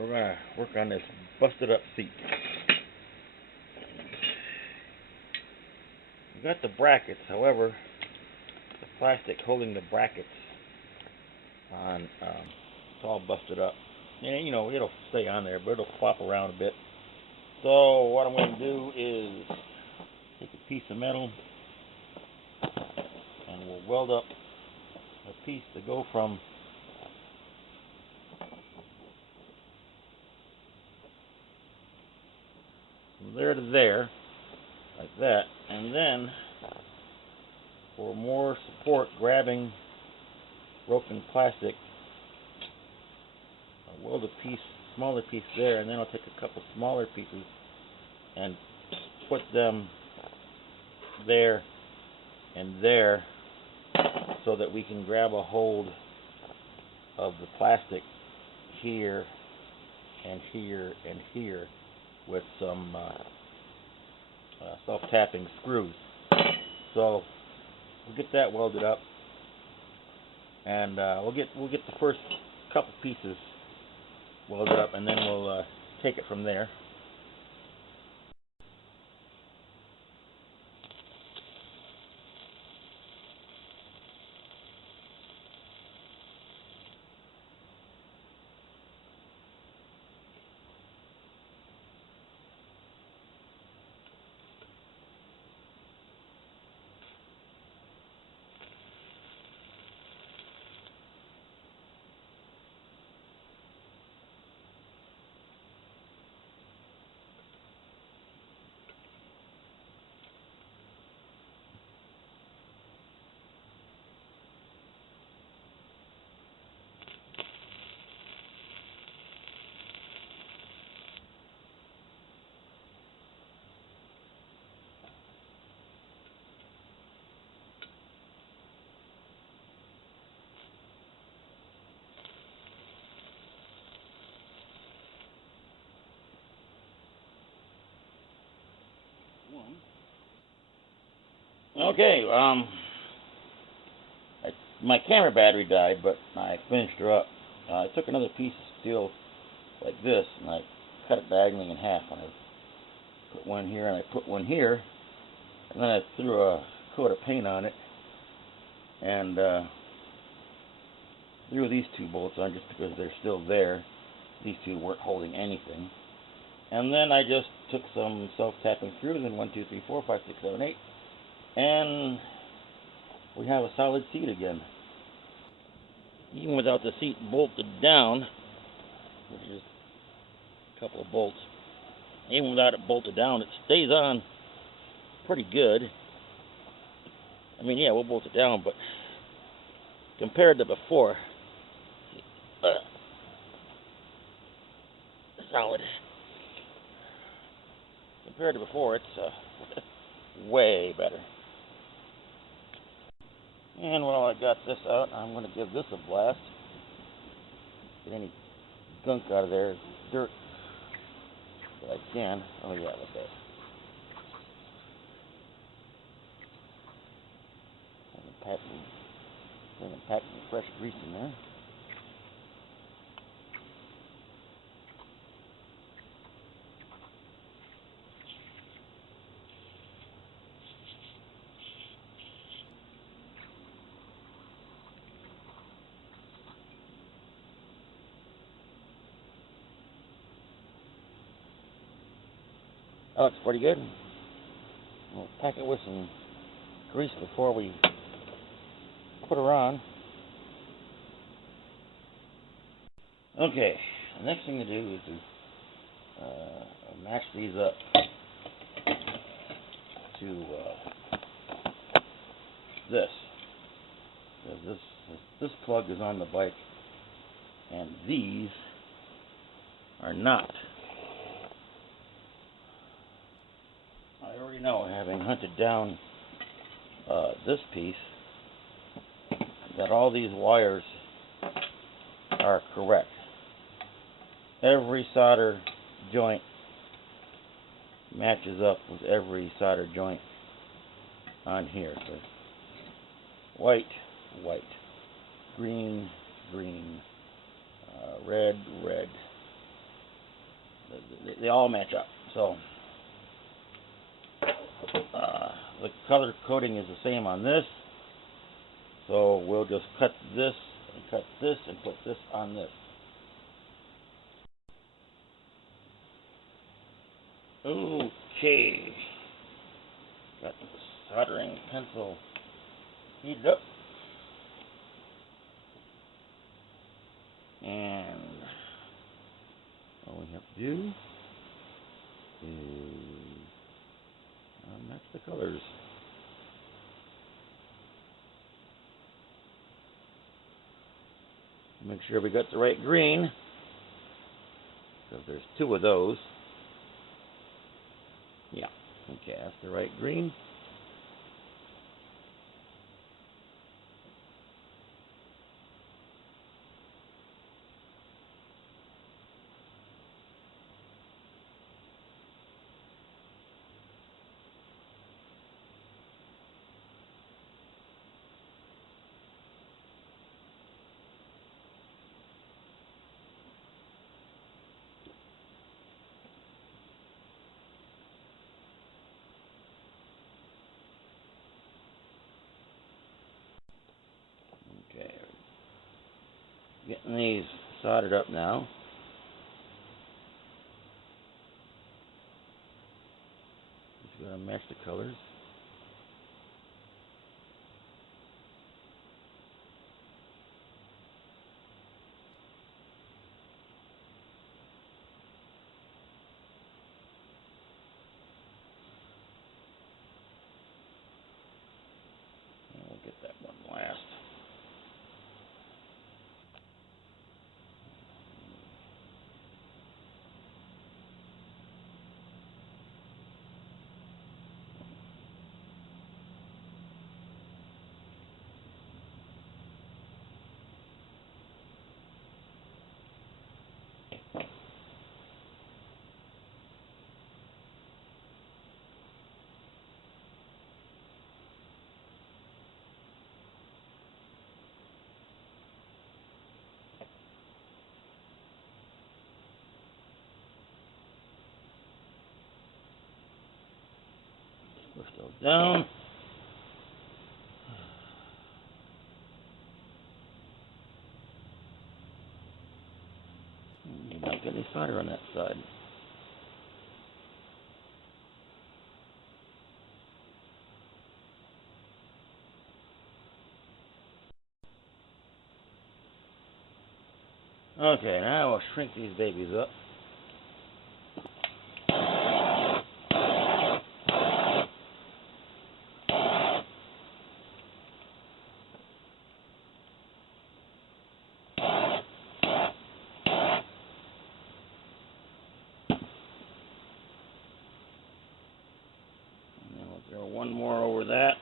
we're going to work on this busted up seat. We got the brackets, however, the plastic holding the brackets on, it's all busted up. And you know, it'll stay on there, but it'll flop around a bit. So what I'm going to do is take a piece of metal and we'll weld up a piece to go from there to there, like that, and then for more support, grabbing broken plastic, I'll weld a piece, smaller piece there, and then I'll take a couple smaller pieces and put them there and there so that we can grab a hold of the plastic here and here and here with some self-tapping screws. So we'll get that welded up, and we'll get the first couple pieces welded up, and then we'll take it from there. Okay, my camera battery died, but I finished her up. I took another piece of steel like this, and I cut it diagonally in half. And I put one here, and I put one here, and then I threw a coat of paint on it, and threw these two bolts on just because they're still there. These two weren't holding anything. And then I just took some self-tapping screws in 1, 2, 3, 4, 5, 6, 7, 8. And we have a solid seat again. Even without the seat bolted down, which is a couple of bolts, even without it bolted down, it stays on pretty good. I mean, yeah, we'll bolt it down, but compared to before, solid. Compared to before, it's way better. And while I got this out, I'm going to give this a blast. Get any gunk out of there, dirt, that I can. Oh yeah, look at that. I'm packing fresh grease in there. That looks pretty good. We'll pack it with some grease before we put her on. Okay, the next thing to do is to match these up to this. This plug is on the bike, and these are not. I already know, having hunted down this piece, that all these wires are correct. Every solder joint matches up with every solder joint on here. So white, white, green, green, red, red, They all match up. So the color coding is the same on this. So we'll just cut this and put this on this. Okay. Got the soldering pencil heated up. And all we have to do is match the colors. Make sure we got the right green, because there's two of those. Yeah, okay, that's the right green. Okay, getting these soldered up now. Just gotta match the colors. And we'll get that one last. Push those down. You're not getting any solder on that side. Okay, now we'll shrink these babies up. And then we'll throw one more over that.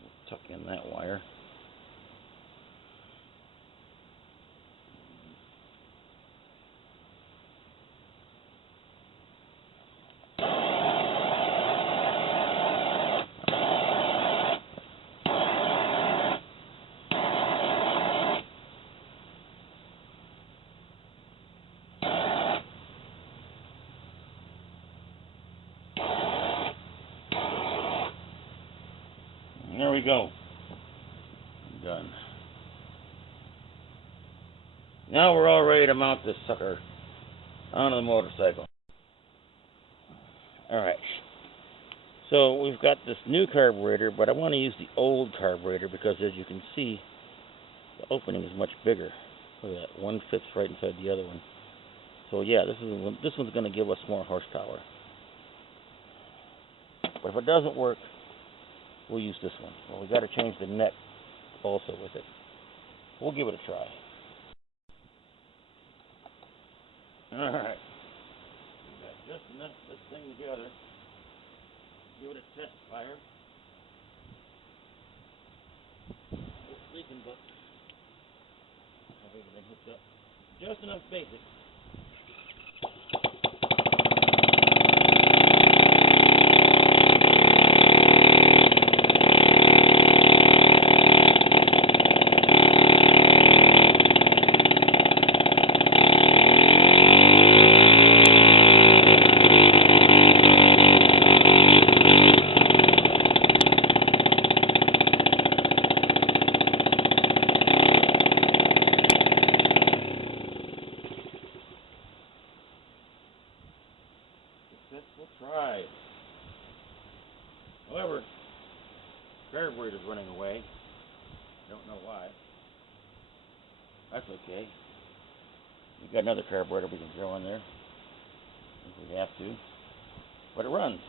We'll tuck in that wire. There we go. Done. Now we're all ready to mount this sucker onto the motorcycle. Alright. So we've got this new carburetor, but I want to use the old carburetor because, as you can see, the opening is much bigger. Look at that. One fits right inside the other one. So yeah, this one's going to give us more horsepower. But if it doesn't work, we'll use this one. Well, we got to change the neck also with it. We'll give it a try. All right. We got just enough of this thing together. Give it a test fire. It's leaking, but have everything hooked up. Just enough basic. successful try. However, carburetor is running away. Don't know why. That's okay. We've got another carburetor we can throw in there if we have to. But it runs.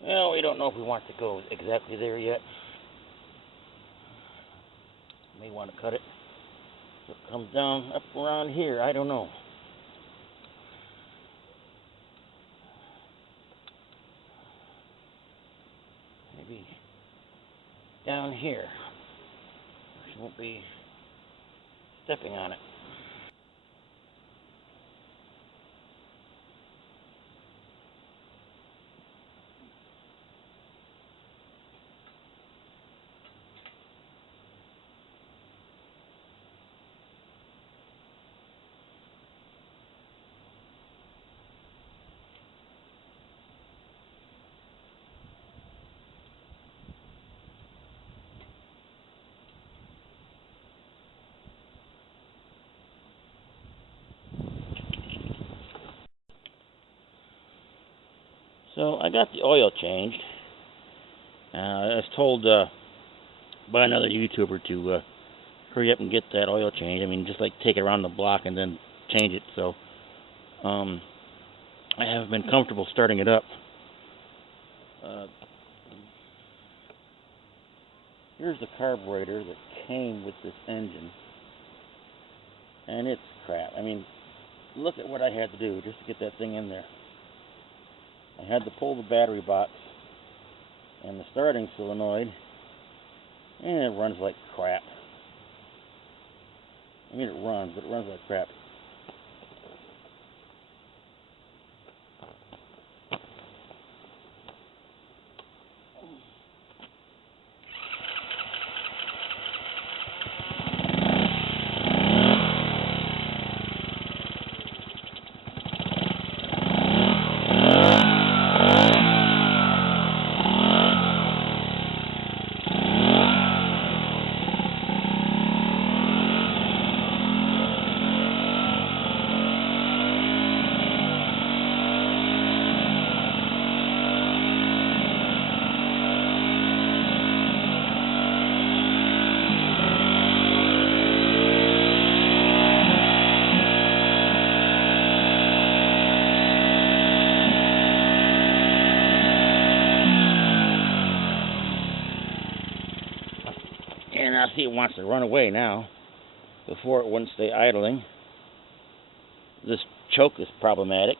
Well, we don't know if we want to go exactly there yet. May want to cut it so it comes down up around here. I don't know. Maybe down here. She won't be stepping on it. So I got the oil changed. I was told by another YouTuber to hurry up and get that oil changed. I mean, just like take it around the block and then change it. So I haven't been comfortable starting it up. Here's the carburetor that came with this engine, and it's crap. I mean, look at what I had to do just to get that thing in there. I had to pull the battery box and the starting solenoid, and it runs like crap. I mean, it runs, but it runs like crap. And I see it wants to run away now. Before it wouldn't stay idling. This choke is problematic.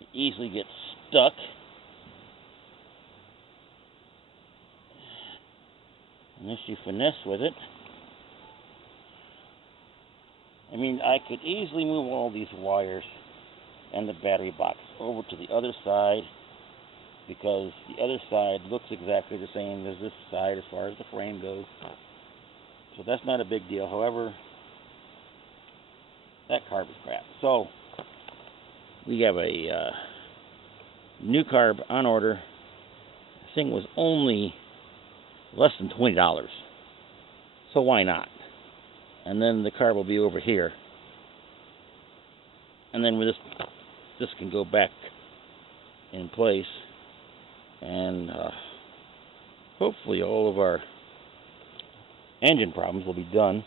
It easily gets stuck. Unless you finesse with it. I mean, I could easily move all these wires and the battery box over to the other side, because the other side looks exactly the same as this side as far as the frame goes. So that's not a big deal. However, that carb is crap. So we have a new carb on order. The thing was only less than $20. So why not? And then the carb will be over here. And then with this can go back in place, and hopefully all of our engine problems will be done.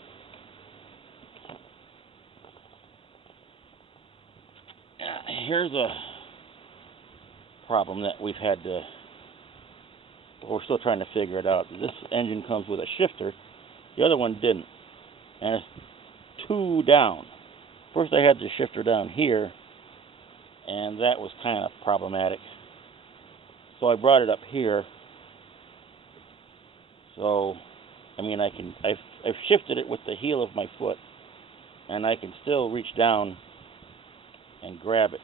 Here's a problem that we've had to, we're still trying to figure it out. This engine comes with a shifter, the other one didn't, and it's two down. First I had the shifter down here, and that was kind of problematic. So I brought it up here. So, I mean, I've shifted it with the heel of my foot, and I can still reach down and grab it.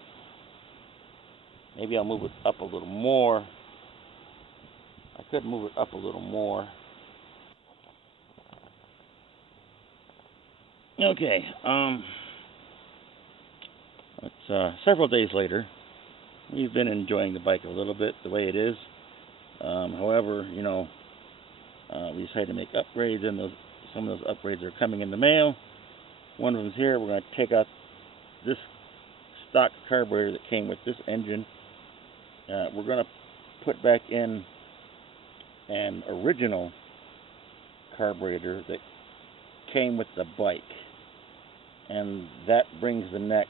Maybe I'll move it up a little more. I could move it up a little more. Okay, it's several days later. We've been enjoying the bike a little bit the way it is. However, you know, we decided to make upgrades, and some of those upgrades are coming in the mail. One of them's here. We're going to take out this stock carburetor that came with this engine. We're going to put back in an original carburetor that came with the bike, and that brings the neck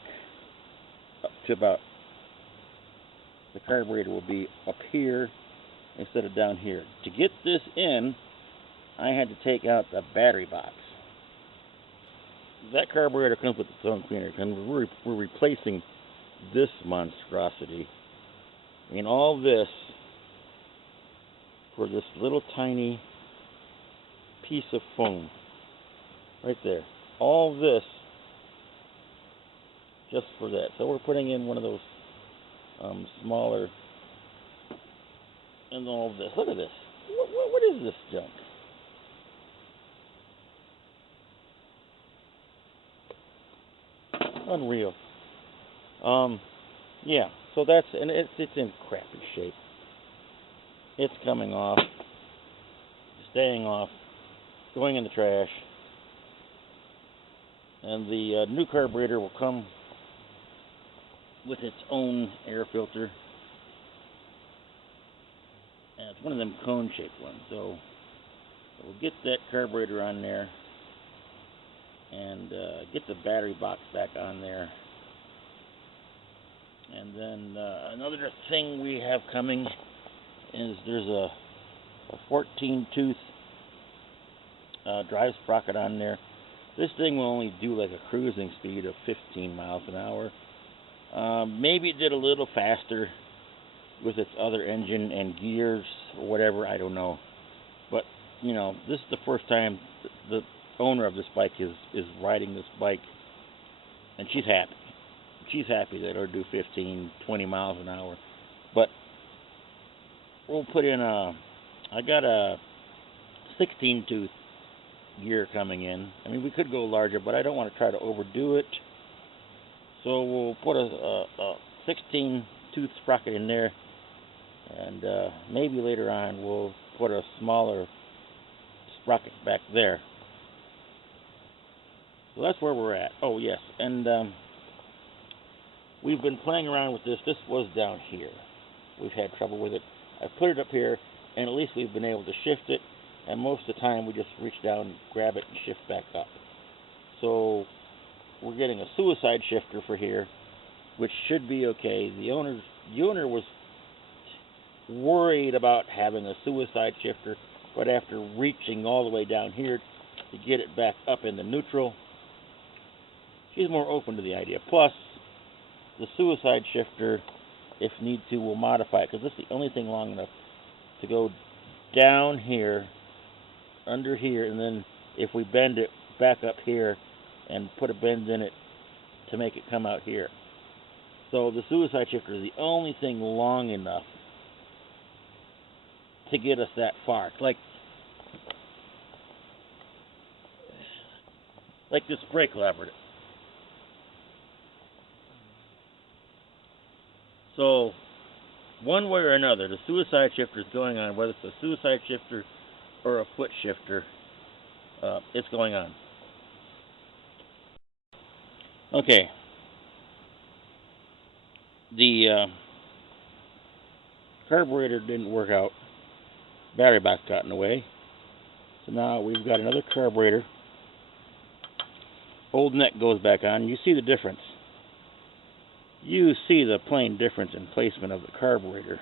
up to about, the carburetor will be up here instead of down here. To get this in, I had to take out the battery box. That carburetor comes with its own cleaner, and we're replacing this monstrosity. I mean, all this for this little tiny piece of foam right there. All this just for that. So we're putting in one of those smaller, and all this. Look at this. What is this junk? Unreal. Yeah. So that's, and it's in crappy shape. It's coming off, staying off, going in the trash, and the new carburetor will come with its own air filter, and it's one of them cone-shaped ones. So we'll get that carburetor on there, and get the battery box back on there. And then another thing we have coming is there's a 14-tooth drive sprocket on there. This thing will only do like a cruising speed of 15 miles an hour. Maybe it did a little faster with its other engine and gears or whatever, I don't know. But, you know, this is the first time the owner of this bike is riding this bike, and she's happy. She's happy that it'll do 15, 20 miles an hour. But we'll put in I got a 16-tooth gear coming in. I mean, we could go larger, but I don't want to try to overdo it. So we'll put a 16-tooth sprocket in there, and maybe later on we'll put a smaller sprocket back there. So that's where we're at. Oh, yes, and we've been playing around with this. This was down here. We've had trouble with it. I put it up here, and at least we've been able to shift it, and most of the time we just reach down, grab it, and shift back up. So we're getting a suicide shifter for here, which should be okay. The owner was worried about having a suicide shifter, but after reaching all the way down here to get it back up in the neutral, she's more open to the idea. Plus, the suicide shifter, if need to, will modify it, because this is the only thing long enough to go down here, under here, and then if we bend it back up here and put a bend in it to make it come out here. So the suicide shifter is the only thing long enough to get us that far. Like this brake lever. So, one way or another, the suicide shifter is going on, whether it's a suicide shifter or a foot shifter, it's going on. Okay. The carburetor didn't work out. Battery box got in the way. So now we've got another carburetor. Old neck goes back on. You see the difference. You see the plain difference in placement of the carburetor.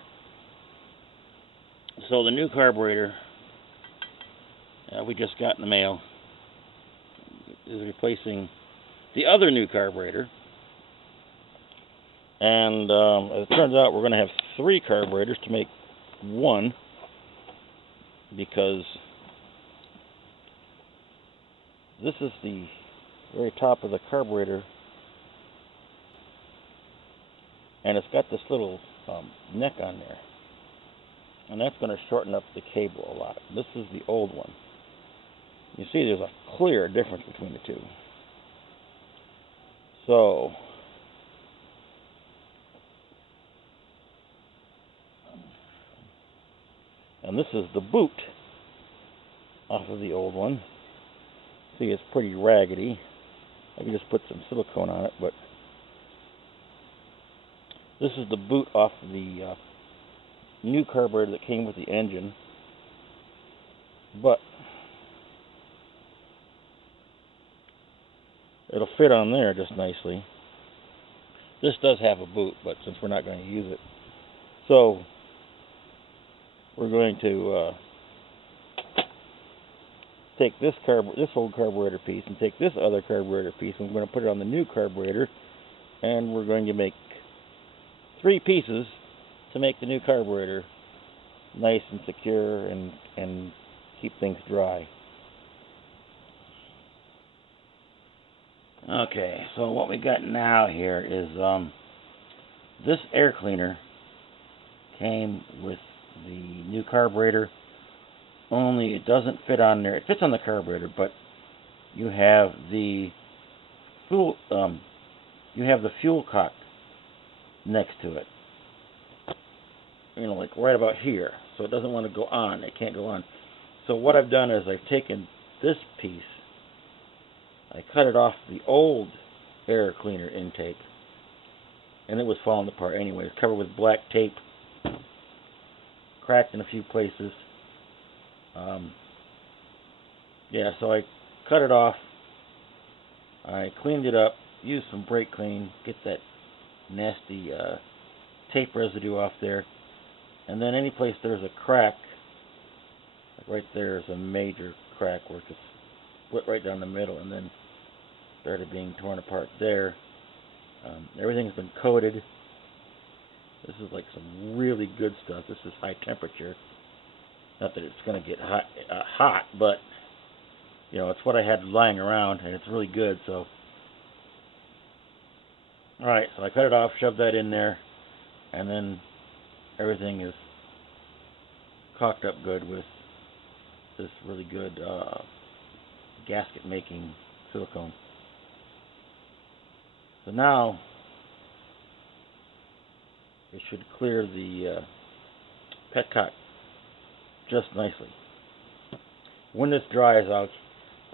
So the new carburetor we just got in the mail is replacing the other new carburetor. And as it turns out, we're going to have 3 carburetors to make one, because this is the very top of the carburetor, and it's got this little neck on there, and that's going to shorten up the cable a lot. This is the old one. You see there's a clear difference between the two. So and this is the boot off of the old one. See, it's pretty raggedy. I can just put some silicone on it, but this is the boot off the new carburetor that came with the engine. But it'll fit on there just nicely. This does have a boot, but since we're not going to use it, so we're going to take this old carburetor piece and take this other carburetor piece, and we're going to put it on the new carburetor, and we're going to make 3 pieces to make the new carburetor nice and secure and keep things dry. Okay, so what we got now here is this air cleaner came with the new carburetor, only it doesn't fit on there. It fits on the carburetor, but you have the fuel cock next to it, like right about here, so it doesn't want to go on. It can't go on. So what I've done is I've taken this piece, I cut it off the old air cleaner intake, and it was falling apart anyway. It's covered with black tape, cracked in a few places. So I cut it off, I cleaned it up, used some brake clean, get that nasty tape residue off there, and then any place there's a crack, like right there is a major crack where it just split right down the middle and then started being torn apart there. Everything's been coated. This is like some really good stuff. This is high temperature. Not that it's going to get hot, but it's what I had lying around, and it's really good. So, all right, so I cut it off, shoved that in there, and then everything is caulked up good with this really good gasket-making silicone. So now it should clear the petcock just nicely. When this dries,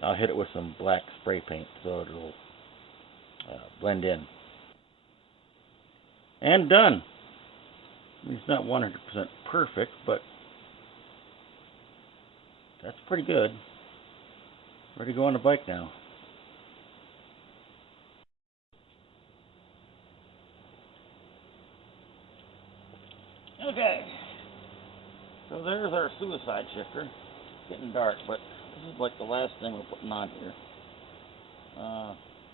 I'll hit it with some black spray paint so it'll blend in. And done. I mean, it's not 100% perfect, but that's pretty good. Ready to go on the bike now. Okay, so there's our suicide shifter. It's getting dark, but this is like the last thing we're putting on here.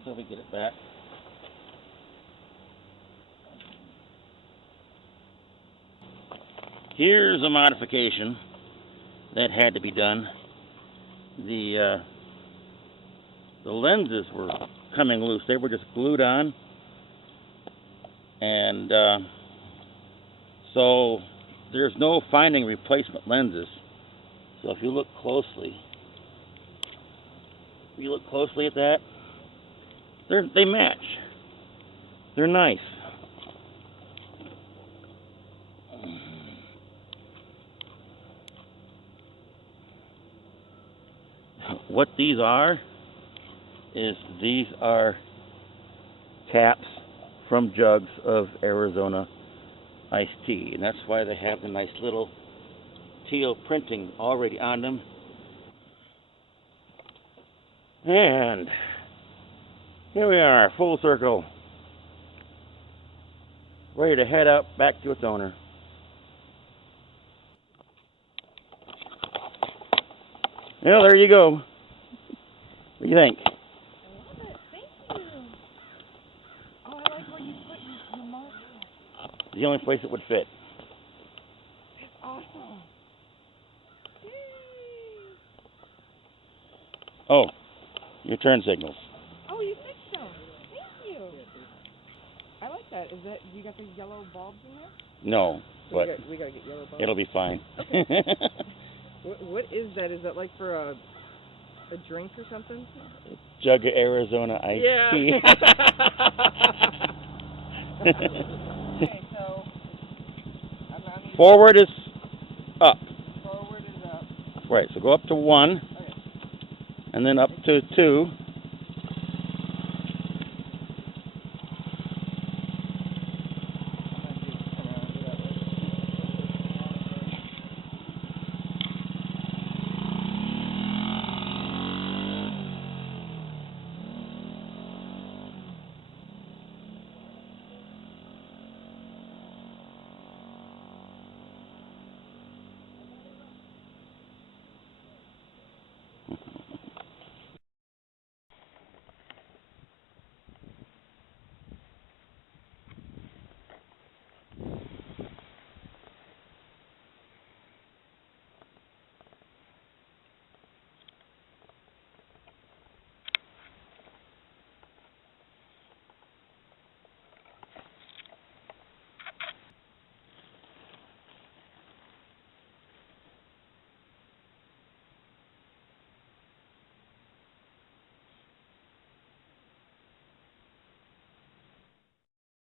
So we get it back. Here's a modification that had to be done. The lenses were coming loose. They were just glued on, and so there's no finding replacement lenses. So if you look closely at that, they match. They're nice. What these are caps from jugs of Arizona iced tea, and that's why they have the nice little teal printing already on them. And here we are, full circle, ready to head out back to its owner. Well, there you go. What do you think? I love it. Thank you. Oh, I like where you put your marker. The only place it would fit. It's awesome. Yay. Oh, your turn signals. Oh, you fixed them. Thank you. I like that. Is that, you got the yellow bulbs in there? No, So but we gotta get yellow bulbs. it'll be fine. Okay. What is that? Is that like for a drink or something? Jug of Arizona iced tea. Okay, so Forward is up. Forward is up. Right, so go up to 1, Okay. and then up to 2,